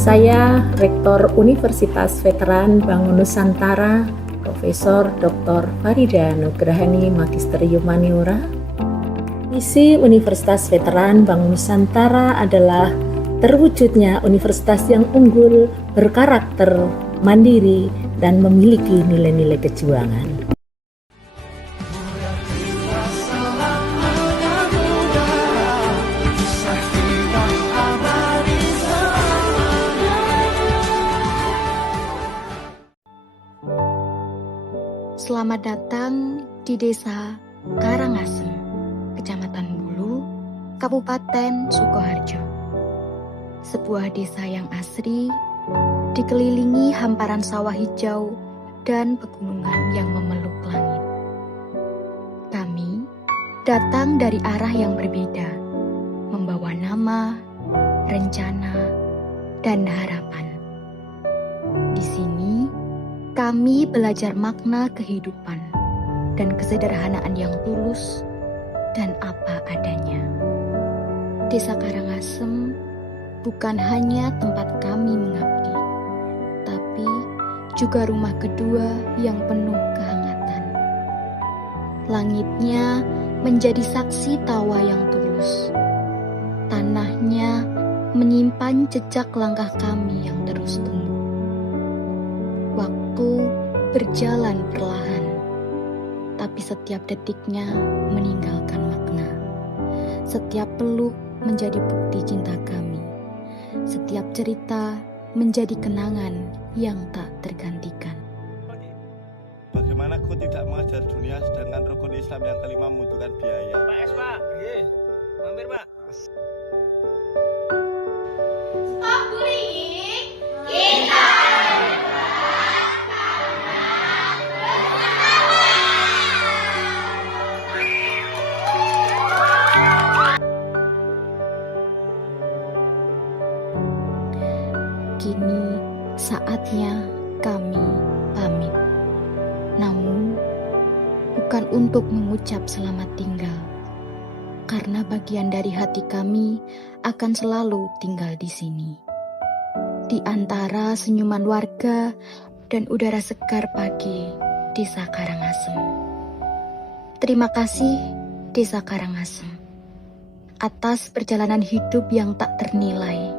Saya Rektor Universitas Veteran Bangun Nusantara, Profesor Dr. Farida Nugrahani Magister Humaniora. Misi Universitas Veteran Bangun Nusantara adalah terwujudnya universitas yang unggul, berkarakter, mandiri, dan memiliki nilai-nilai kejuangan. Selamat datang di Desa Karangasem, Kecamatan Bulu, Kabupaten Sukoharjo. Sebuah desa yang asri, dikelilingi hamparan sawah hijau dan pegunungan yang memeluk langit. Kami datang dari arah yang berbeda, membawa nama, rencana, dan harapan. Di sini, kami belajar makna kehidupan dan kesederhanaan yang tulus dan apa adanya. Desa Karangasem bukan hanya tempat kami mengabdi, tapi juga rumah kedua yang penuh kehangatan. Langitnya menjadi saksi tawa yang tulus. Tanahnya menyimpan jejak langkah kami yang terus tumbuh. Waktu berjalan perlahan, tapi setiap detiknya meninggalkan makna. Setiap peluk menjadi bukti cinta kami. Setiap cerita menjadi kenangan yang tak tergantikan. Bagaimana kau tidak mengajar dunia sedangkan rukun Islam yang kelima membutuhkan biaya? Pak S, Pak. Mampir, Pak. Stop bullying. Kita Kini saatnya kami pamit. Namun, bukan untuk mengucap selamat tinggal. Karena bagian dari hati kami akan selalu tinggal di sini. Di antara senyuman warga dan udara segar pagi Desa Karangasem. Terima kasih Desa Karangasem atas perjalanan hidup yang tak ternilai,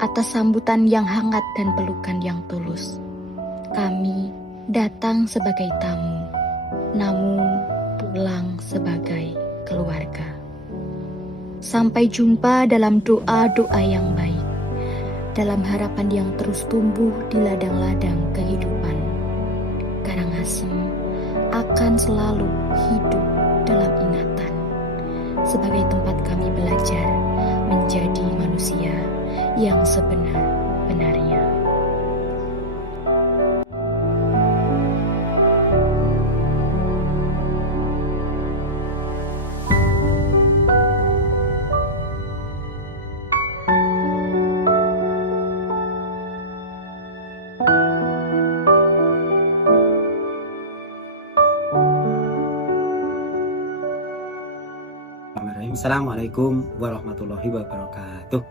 atas sambutan yang hangat dan pelukan yang tulus. Kami datang sebagai tamu, namun pulang sebagai keluarga. Sampai jumpa dalam doa-doa yang baik, dalam harapan yang terus tumbuh di ladang-ladang kehidupan. Karangasem akan selalu hidup dalam ingatan, sebagai tempat kami belajar menjadi manusia yang sebenar-benarnya. Assalamualaikum warahmatullahi wabarakatuh.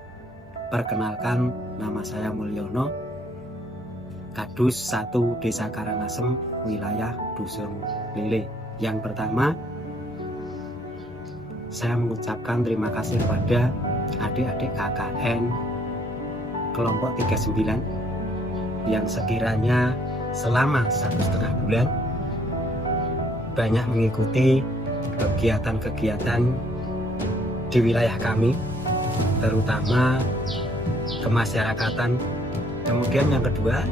Perkenalkan, nama saya Mulyono, Kadus 1 Desa Karangasem, wilayah Dusun Lele. Yang pertama, saya mengucapkan terima kasih kepada adik-adik KKN kelompok 39 yang sekiranya selama 1,5 bulan banyak mengikuti kegiatan-kegiatan di wilayah kami, terutama kemasyarakatan. Kemudian yang kedua,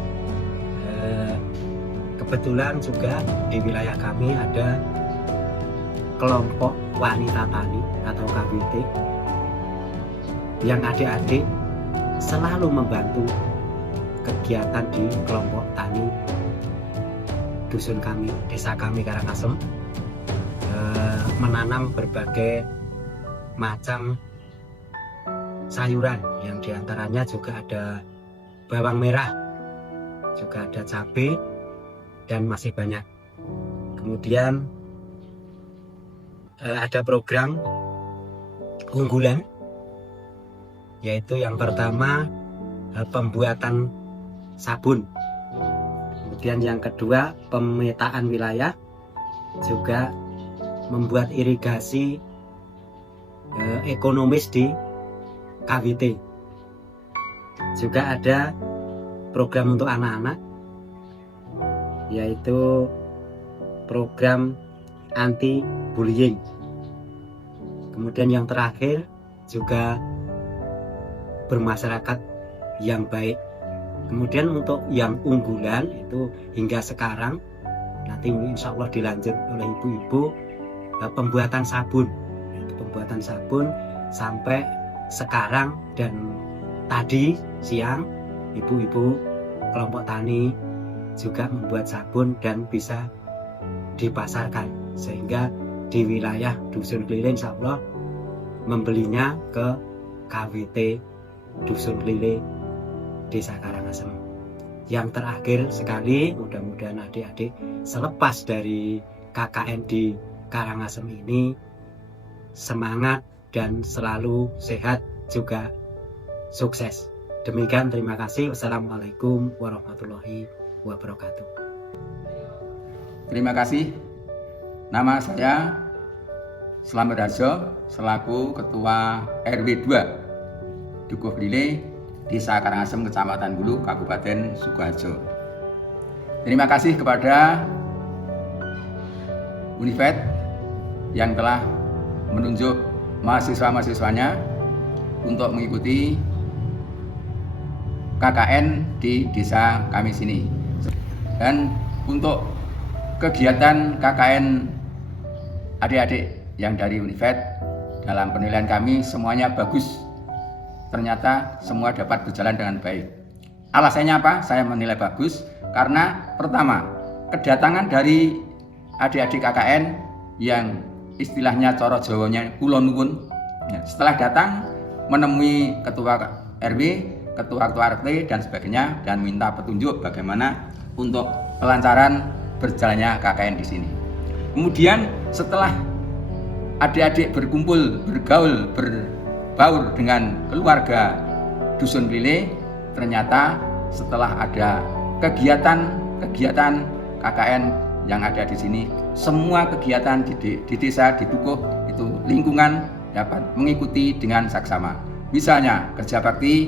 kebetulan juga di wilayah kami ada kelompok wanita tani atau KWT yang adik-adik selalu membantu kegiatan di kelompok tani dusun kami, desa kami Karangasem, menanam berbagai macam sayuran, yang diantaranya juga ada bawang merah, juga ada cabai, dan masih banyak. Kemudian ada program unggulan, yaitu yang pertama pembuatan sabun. Kemudian yang kedua, pemetaan wilayah, juga membuat irigasi ekonomis di KWT. Juga ada program untuk anak-anak, yaitu program anti bullying. Kemudian yang terakhir juga bermasyarakat yang baik. Kemudian untuk yang unggulan itu hingga sekarang, nanti insya Allah dilanjut oleh ibu-ibu, pembuatan sabun. Pembuatan sabun sampai sekarang, dan tadi siang ibu-ibu kelompok tani juga membuat sabun dan bisa dipasarkan, sehingga di wilayah Dusun Klile insya Allah membelinya ke KWT Dusun Klile Desa Karangasem. Yang terakhir sekali, mudah-mudahan adik-adik selepas dari KKN di Karangasem ini semangat dan selalu sehat juga sukses. Demikian, terima kasih. Wassalamualaikum warahmatullahi wabarakatuh. Terima kasih. Nama saya Slamet Harjo, selaku Ketua RW 2 Dukuh Klile, Desa Karangasem, Kecamatan Bulu, Kabupaten Sukoharjo. Terima kasih kepada Unifed yang telah menunjuk mahasiswa-mahasiswanya untuk mengikuti KKN di desa kami sini. Dan untuk kegiatan KKN adik-adik yang dari Unifed, dalam penilaian kami semuanya bagus. Ternyata semua dapat berjalan dengan baik. Alasannya apa? Saya menilai bagus karena pertama, kedatangan dari adik-adik KKN yang istilahnya coro Jawanya kulon nuwun. Setelah datang menemui ketua RW, ketua-ketua RT dan sebagainya, dan minta petunjuk bagaimana untuk kelancaran berjalannya KKN di sini. Kemudian setelah adik-adik berkumpul, bergaul, berbaur dengan keluarga Dusun Klile, ternyata setelah ada kegiatan KKN yang ada di sini, semua kegiatan di desa, di Dukuh itu lingkungan dapat mengikuti dengan saksama. Misalnya kerja bakti,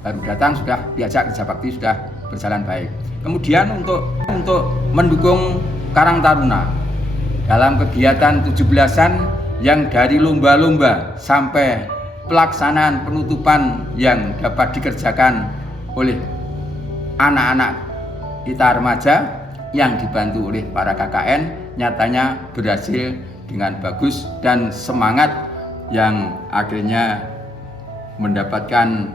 baru datang sudah diajak kerja bakti, sudah berjalan baik. Kemudian untuk mendukung Karang Taruna dalam kegiatan 17-an yang dari lomba-lomba sampai pelaksanaan penutupan yang dapat dikerjakan oleh anak-anak kita remaja yang dibantu oleh para KKN, nyatanya berhasil dengan bagus dan semangat yang akhirnya mendapatkan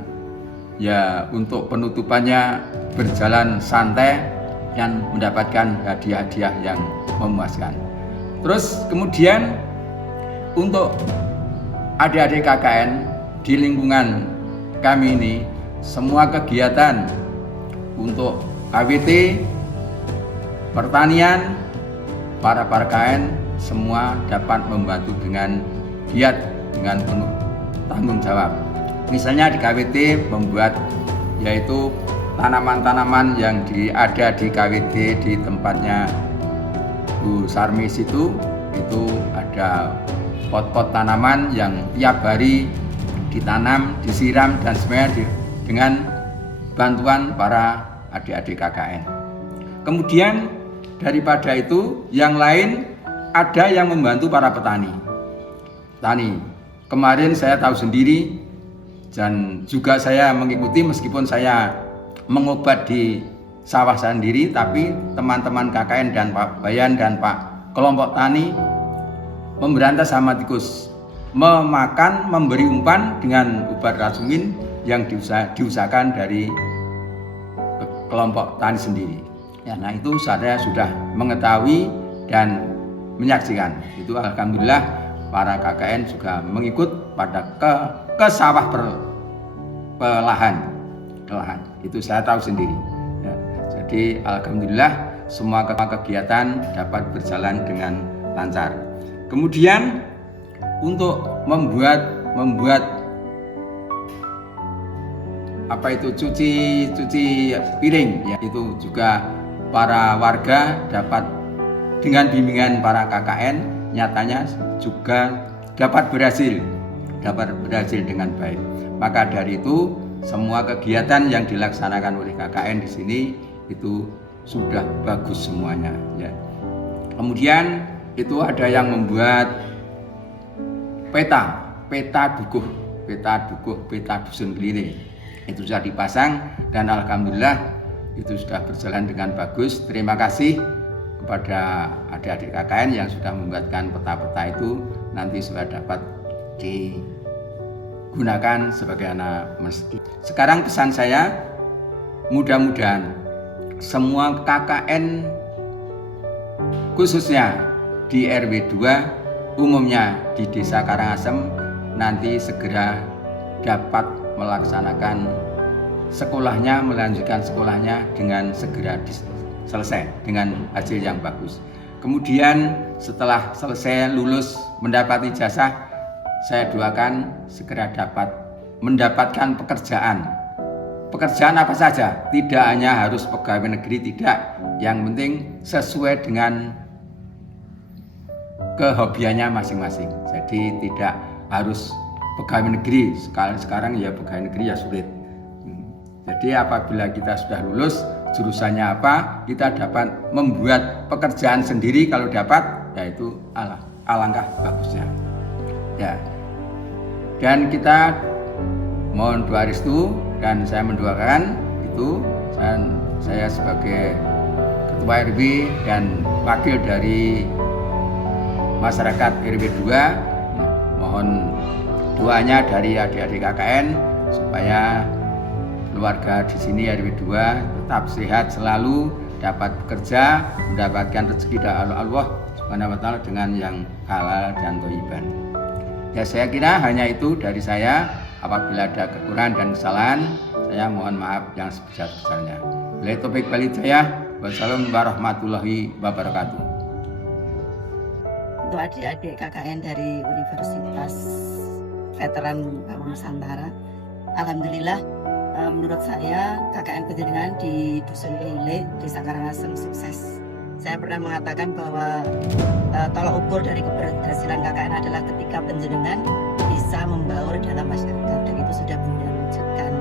ya untuk penutupannya berjalan santai dan mendapatkan hadiah-hadiah yang memuaskan. Terus kemudian untuk adik-adik KKN di lingkungan kami ini, semua kegiatan untuk KWT, pertanian, para KKN semua dapat membantu dengan giat, dengan penuh tanggung jawab. Misalnya di KWT membuat yaitu tanaman-tanaman yang ada di KWT di tempatnya Bu Sarmis itu ada pot-pot tanaman yang tiap hari ditanam, disiram dan semuanya dengan bantuan para adik-adik KKN. Kemudian daripada itu yang lain ada yang membantu para petani. Kemarin saya tahu sendiri dan juga saya mengikuti meskipun saya mengobat di sawah sendiri, tapi teman-teman KKN dan Pak Bayan dan Pak kelompok tani memberantas hama tikus, memakan, memberi umpan dengan obat racun yang diusahakan dari kelompok tani sendiri. Ya, nah itu saya sudah mengetahui dan menyaksikan. Itu alhamdulillah para KKN juga mengikut pada ke sawah pelahan. Itu saya tahu sendiri. Ya, jadi alhamdulillah semua kegiatan dapat berjalan dengan lancar. Kemudian untuk membuat cuci piring ya. Itu juga para warga dapat dengan bimbingan para KKN nyatanya juga dapat berhasil dengan baik. Maka dari itu semua kegiatan yang dilaksanakan oleh KKN di sini itu sudah bagus semuanya ya. Kemudian itu ada yang membuat peta dusun keliling. Itu sudah dipasang dan alhamdulillah itu sudah berjalan dengan bagus. Terima kasih kepada adik-adik KKN yang sudah membuatkan peta-peta itu, nanti sudah dapat digunakan sebagai anak masjid. Sekarang pesan saya, mudah-mudahan semua KKN khususnya di RW 2 umumnya di Desa Karangasem nanti segera dapat melaksanakan sekolahnya, melanjutkan sekolahnya dengan segera selesai dengan hasil yang bagus. Kemudian setelah selesai lulus mendapat ijazah, saya doakan segera dapat mendapatkan pekerjaan. Pekerjaan apa saja, tidak hanya harus pegawai negeri, tidak. Yang penting sesuai dengan kehobiannya masing-masing. Jadi tidak harus pegawai negeri. Sekarang ya pegawai negeri ya sulit. Jadi apabila kita sudah lulus, jurusannya apa, kita dapat membuat pekerjaan sendiri. Kalau dapat, yaitu alangkah bagusnya. Ya. Dan kita mohon doa restu dan saya mendoakan itu saya sebagai Ketua RW dan wakil dari masyarakat RW 2 mohon doanya dari adik-adik KKN supaya keluarga di sini RW 2 tetap sehat selalu, dapat bekerja, mendapatkan rezeki dari Allah Subhanahu wa taala dengan yang halal dan thayyiban. Ya, saya kira hanya itu dari saya. Apabila ada kekurangan dan kesalahan, saya mohon maaf yang sebesar-besarnya. Billahi taufiq wal hidayah. Wassalamualaikum warahmatullahi wabarakatuh. Untuk adik-adik KKN dari Universitas Veteran Bangun Nusantara, alhamdulillah menurut saya KKN Penjenengan di Dusun Lele, Desa Karangasem sukses. Saya pernah mengatakan bahwa tolak ukur dari keberhasilan KKN adalah ketika penjenengan bisa membaur dalam masyarakat, dan itu sudah menunjukkan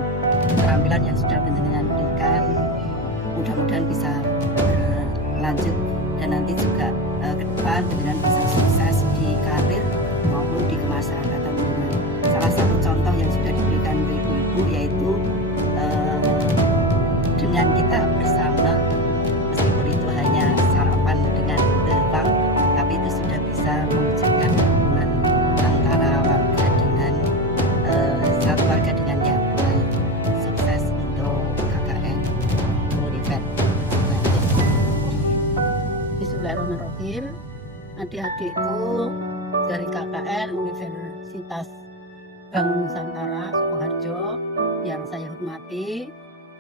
keterampilan yang sudah penjenengan berikan. Mudah-mudahan bisa berlanjut dan nanti juga ke depan penjenengan bisa sukses di karir maupun di kemasyarakatan. Salah satu contoh yang sudah diberikan ibu-ibu yaitu dengan kita bersama, meskipun itu hanya sarapan dengan terbang, tapi itu sudah bisa mewujudkan hubungan antara warga dengan satu warga dengan yang lain. Sukses untuk KKN Univet. Bismillahirrahmanirrahim. Adik-adikku dari KKN Universitas Bangun Nusantara Sukoharjo yang saya hormati,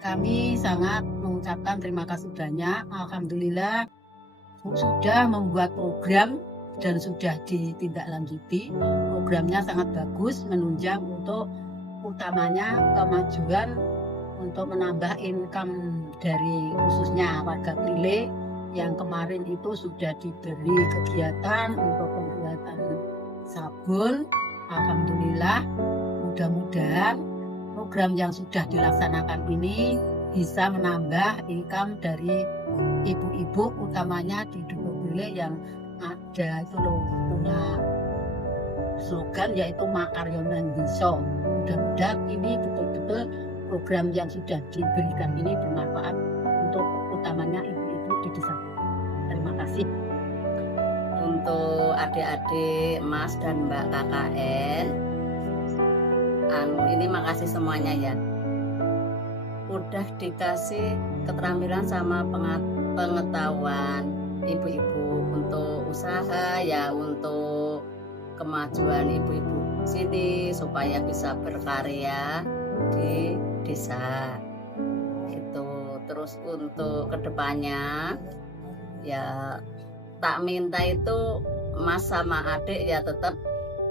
kami sangat mengucapkan terima kasih banyak. Alhamdulillah sudah membuat program dan sudah ditindaklanjuti. Programnya sangat bagus, menunjang untuk utamanya kemajuan untuk menambah income dari khususnya warga Krile yang kemarin itu sudah diberi kegiatan untuk pembuatan sabun. Alhamdulillah, mudah-mudahan program yang sudah dilaksanakan ini bisa menambah income dari ibu-ibu, utamanya di Dusun Krile yang ada itu loh, punya slogan yaitu Makaryonan Desa. Mudah-mudahan ini betul-betul program yang sudah diberikan ini bermanfaat untuk utamanya ibu-ibu di desa. Terima kasih. Untuk adik-adik Mas dan Mbak KKN, ini makasih semuanya ya. Udah dikasih keterampilan sama pengetahuan ibu-ibu untuk usaha ya, untuk kemajuan ibu-ibu sini supaya bisa berkarya di desa gitu. Terus untuk kedepannya ya tak minta itu Mas sama adik ya tetap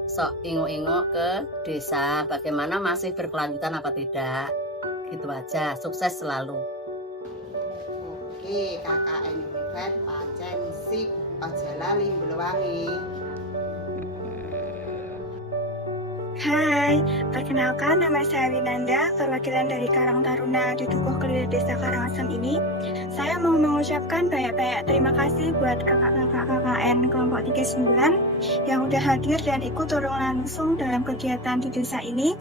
sok ingo-ingo ke desa, bagaimana masih berkelanjutan apa tidak Gitu aja, sukses selalu. Oke, KKN Univet pancen sip, aja lali mblewangi. Hai, perkenalkan nama saya Winanda, perwakilan dari Karang Taruna di Dukuh Kelir Desa Karangasem ini. Saya mau mengucapkan banyak-banyak terima kasih buat kakak-kakak KKN kelompok 39 yang udah hadir dan ikut turun langsung dalam kegiatan di desa ini.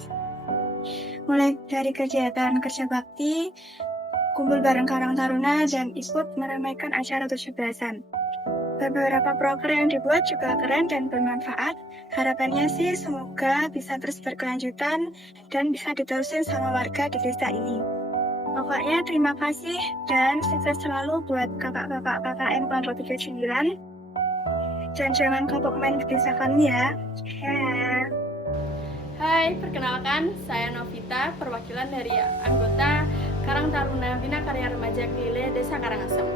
Mulai dari kegiatan kerja bakti, kumpul bareng Karang Taruna, dan ikut meramaikan acara 17-an. Beberapa proker yang dibuat juga keren dan bermanfaat. Harapannya sih semoga bisa terus berkelanjutan dan bisa diterusin sama warga di desa ini. Pokoknya terima kasih dan sukses selalu buat kakak-kakak KKN kelompok 39. Dan jangan kapok main ke desa kami ya. Hai, perkenalkan saya Novita, perwakilan dari anggota Karang Taruna Bina Karya Remaja Klile Desa Karangasem.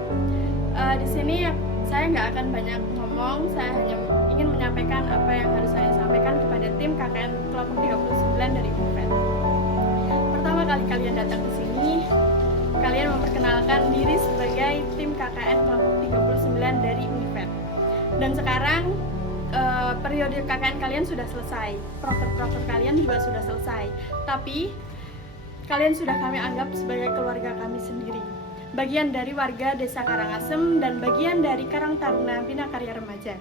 Di sini saya nggak akan banyak ngomong, saya hanya ingin menyampaikan apa yang harus saya sampaikan kepada tim KKN kelompok 39 dari Univet. Pertama kali kalian datang ke sini, kalian memperkenalkan diri sebagai tim KKN kelompok 39 dari Univet. Dan sekarang periode KKN kalian sudah selesai, proker-proker kalian juga sudah selesai. Tapi kalian sudah kami anggap sebagai keluarga kami sendiri, bagian dari warga Desa Karangasem dan bagian dari Karang Taruna Bina Karya Remaja.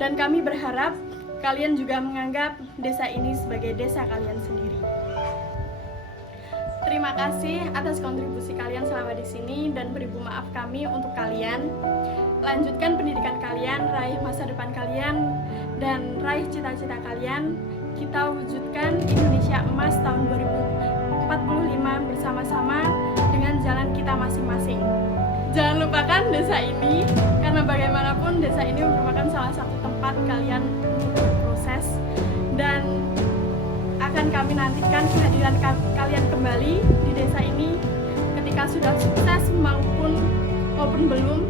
Dan kami berharap kalian juga menganggap desa ini sebagai desa kalian sendiri. Terima kasih atas kontribusi kalian selama di sini dan beribu maaf kami untuk kalian. Lanjutkan pendidikan kalian, raih masa depan kalian, dan raih cita-cita kalian. Kita wujudkan Indonesia Emas tahun 2045 bersama-sama dengan jalan kita masing-masing. Jangan lupakan desa ini, karena bagaimanapun desa ini merupakan salah satu tempat kalian untuk berproses, dan akan kami nantikan kehadiran kalian kembali di desa ini ketika sudah sukses maupun belum.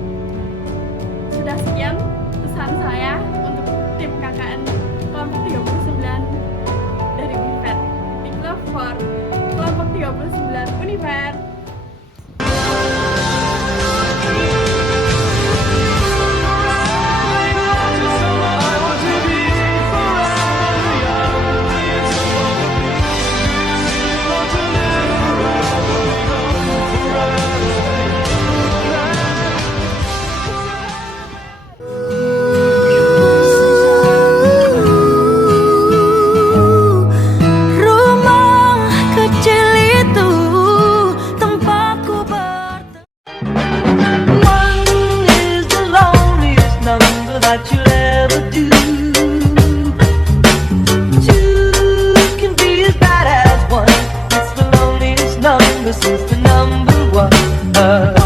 Sudah sekian pesan saya untuk tim KKN kelompok 39 dari Univet. Big love for kelompok 39 Univet. That you'll ever do. Two can be as bad as one. It's the loneliest number since the number one.